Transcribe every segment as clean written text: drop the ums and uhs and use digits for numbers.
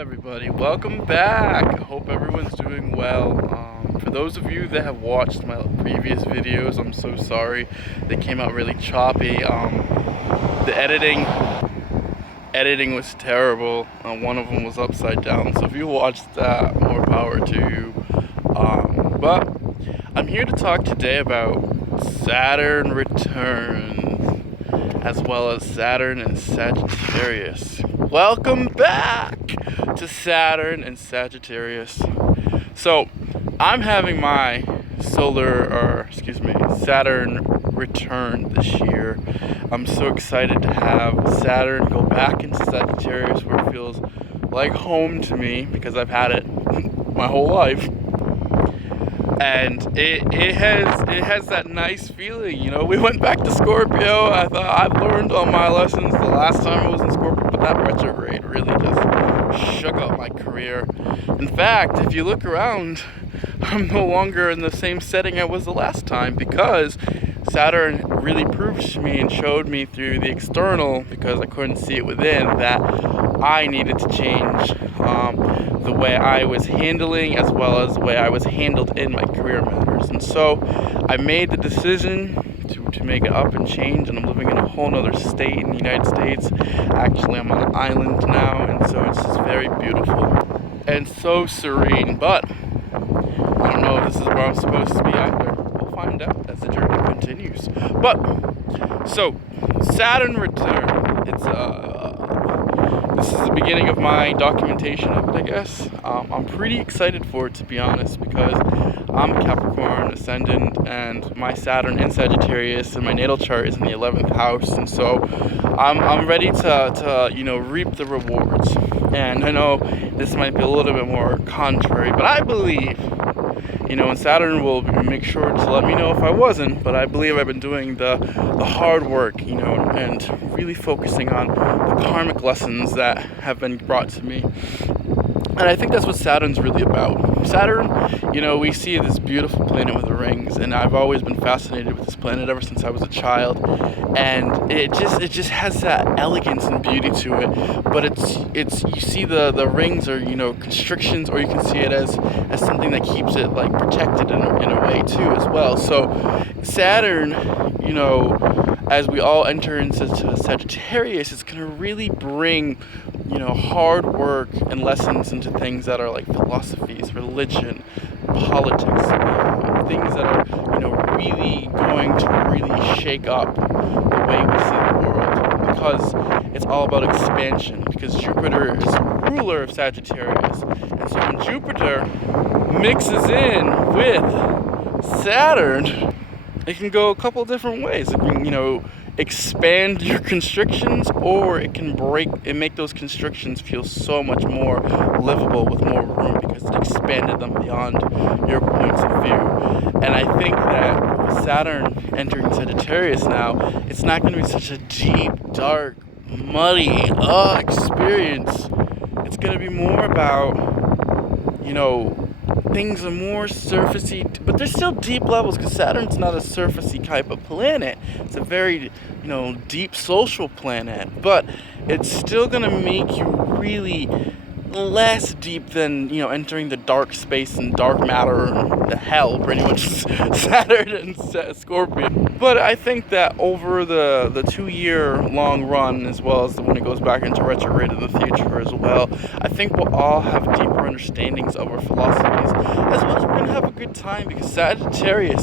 everybody? Welcome back. I hope everyone's doing well. For those of you that have watched my previous videos, I'm so sorry. They came out really choppy. The editing was terrible. One of them was upside down. So if you watched that, more power to you. But I'm here to talk today about Saturn return, as well as Saturn and Sagittarius. Welcome back to Saturn and Sagittarius. So I'm having my Saturn return this year. I'm so excited to have Saturn go back into Sagittarius, where it feels like home to me because I've had it my whole life. And it has that nice feeling, you know. We went back to Scorpio. I thought I've learned all my lessons the last time I was in Scorpio, but that retrograde really just shook up my career. In fact, if you look around, I'm no longer in the same setting I was the last time, because Saturn really proved to me and showed me through the external, because I couldn't see it within, that I needed to change the way I was handling, as well as the way I was handled in my career matters. And so I made the decision to make it up and change, and I'm living in a whole nother state in the United States. Actually, I'm on an island now, and so it's just very beautiful and so serene. But I don't know if this is where I'm supposed to be either. We'll find out as the journey continues. But so Saturn return. This is the beginning of my documentation of it, I guess. I'm pretty excited for it, to be honest, because I'm a Capricorn ascendant, and my Saturn in Sagittarius and my natal chart is in the 11th house, and so I'm ready to reap the rewards. And I know this might be a little bit more contrary, but I believe, and Saturn will make sure to let me know if I wasn't, but I believe I've been doing the hard work, and really focusing on the karmic lessons that have been brought to me. And I think that's what Saturn's really about. Saturn, we see this beautiful planet with the rings, and I've always been fascinated with this planet ever since I was a child. And it just has that elegance and beauty to it. But it's you see the rings are constrictions, or you can see it as something that keeps it like protected in a way too as well. So Saturn, as we all enter into Sagittarius, it's gonna really bring hard work and lessons into things that are like philosophies, religion, politics, things that are really going to really shake up the way we see the world, because it's all about expansion, because Jupiter is the ruler of Sagittarius. And so when Jupiter mixes in with Saturn, it can go a couple different ways. It can, expand your constrictions, or it can make those constrictions feel so much more livable with more room, because it expanded them beyond your points of view. And I think that with Saturn entering Sagittarius now, it's not going to be such a deep, dark, muddy experience. It's going to be more about, things are more surfacey, but there's still deep levels, because Saturn's not a surfacey type of planet. It's a very, deep social planet, but it's still gonna make you really less deep than, entering the dark space and dark matter and the hell, pretty much, Saturn and Scorpio. But I think that over the 2-year long run, as well as when it goes back into retrograde in the future as well, I think we'll all have deeper understandings of our philosophies, as well as we're going to have a good time, because Sagittarius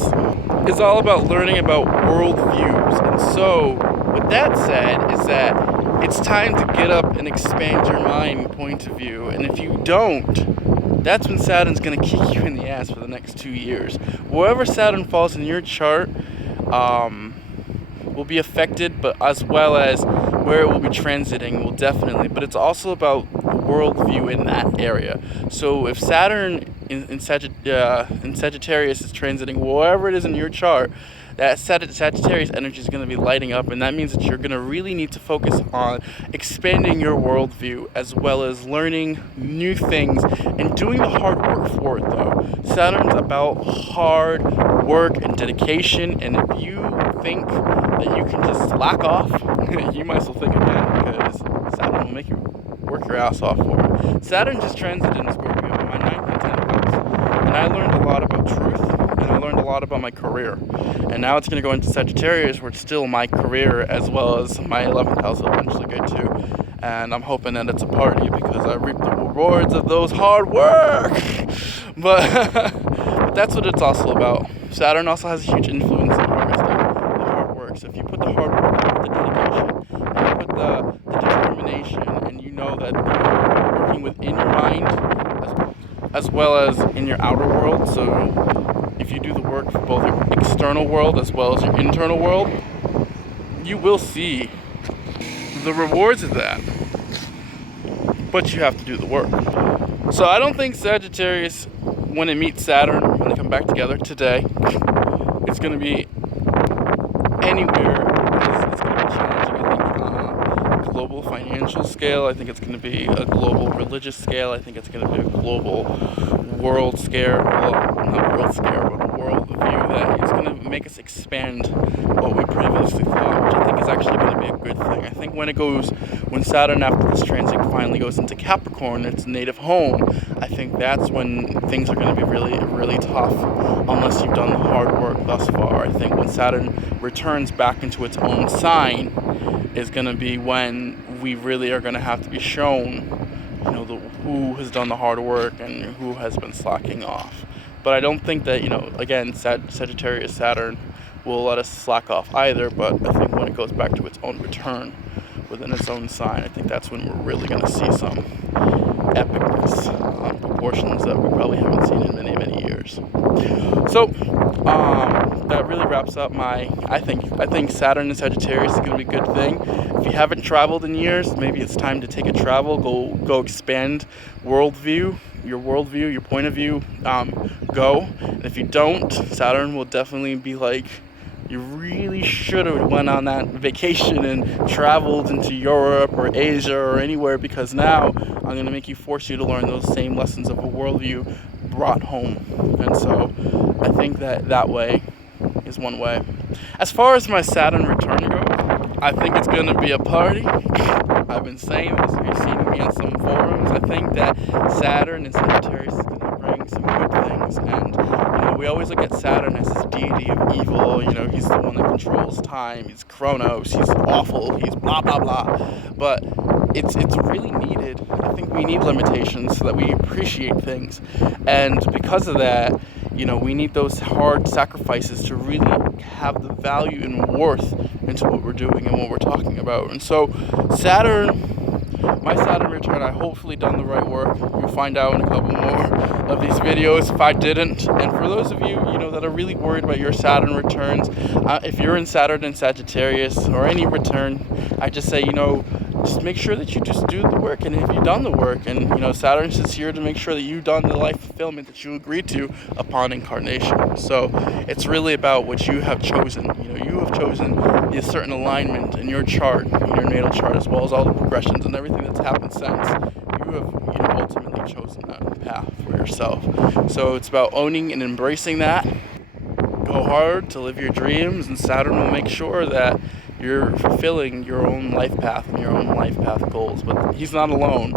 is all about learning about worldviews. And so, with that said, is that it's time to get up and expand your mind point of view. And if you don't, that's when Saturn's going to kick you in the ass for the next 2 years. Wherever Saturn falls in your chart will be affected, but as well as where it will be transiting will definitely. But it's also about worldview in that area. So if Saturn in Sagittarius is transiting wherever it is in your chart, that Sagittarius energy is going to be lighting up, and that means that you're going to really need to focus on expanding your worldview, as well as learning new things and doing the hard work for it, though. Saturn's about hard work and dedication, and if you think that you can just slack off, you might as well think again, because Saturn will make you work your ass off for it. Saturn just transited in Scorpio, my 9th and 10th house, and I learned a lot about truth, and I learned a lot about my career. And now it's going to go into Sagittarius, where it's still my career as well as my 11th house will eventually go too. And I'm hoping that it's a party because I reap the rewards of those hard work. But that's what it's also about. Saturn also has a huge influence in the hard work. So if you put the hard work, you put the dedication, and you put the determination, and you know that you're working within your mind as well as in your outer world. So if you do the work for both your external world as well as your internal world, you will see the rewards of that. But you have to do the work. So I don't think Sagittarius, when it meets Saturn, when they come back together today, it's going to be anywhere. It's going to be challenging, I think, on a global financial scale. I think it's going to be a global religious scale. I think it's going to be a global world scare. Well, not world scare, but a world view that it's going to make us expand what we previously thought, which I think is actually going to be a good thing. I think when Saturn after this transit finally goes into Capricorn, its native home, I think that's when things are going to be really, really tough unless you've done the hard work thus far. I think when Saturn returns back into its own sign is going to be when we really are going to have to be shown, who has done the hard work and who has been slacking off. But I don't think that, again, Sagittarius Saturn will let us slack off either, but I think when it goes back to its own return within its own sign, I think that's when we're really going to see some epicness on proportions that we probably haven't seen in many, many years. So that really wraps up I think Saturn and Sagittarius is going to be a good thing. If you haven't traveled in years, maybe it's time to take a travel, go expand your worldview, your point of view, go. And if you don't, Saturn will definitely be like, you really should have went on that vacation and traveled into Europe or Asia or anywhere, because now I'm going to force you to learn those same lessons of a worldview brought home. And so I think that way is one way. As far as my Saturn return goes, I think it's going to be a party. I've been saying this, if you've seen me on some forums, I think that Saturn and Sagittarius is going to bring some good things. And we always look at Saturn as this deity of evil. He's the one that controls time. He's Kronos. He's awful. He's blah blah blah. But it's really needed. I think we need limitations so that we appreciate things. And because of that, we need those hard sacrifices to really have the value and worth into what we're doing and what we're talking about. And so my Saturn return, I hopefully done the right work. You'll find out in a couple more of these videos if I didn't. And for those of you, that are really worried about your Saturn returns, if you're in Saturn and Sagittarius or any return, I just say, just make sure that you just do the work. And if you've done the work, and Saturn's just here to make sure that you've done the life fulfillment that you agreed to upon incarnation. So it's really about what you have chosen. You have chosen a certain alignment in your chart, in your natal chart, as well as all the progressions and everything that's happened since. You have ultimately chosen that path for yourself. So it's about owning and embracing that. Go hard to live your dreams, and Saturn will make sure that you're fulfilling your own life path and your own life path goals. But he's not alone.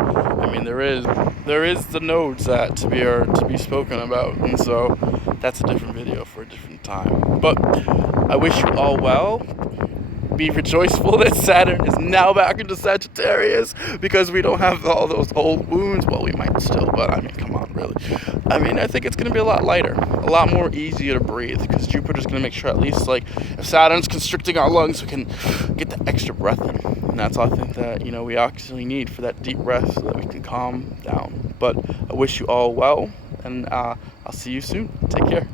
There is the nodes that to be spoken about, and so that's a different video for a different time. But I wish you all well. Be rejoiceful that Saturn is now back into Sagittarius, because we don't have all those old wounds. Well, we might still, but come on, really. I think it's going to be a lot lighter, a lot more easier to breathe, because Jupiter's going to make sure, at least if Saturn's constricting our lungs, we can get the extra breath in. And that's all I think that we actually need for that deep breath, so that we can calm down. But I wish you all well, and I'll see you soon. Take care.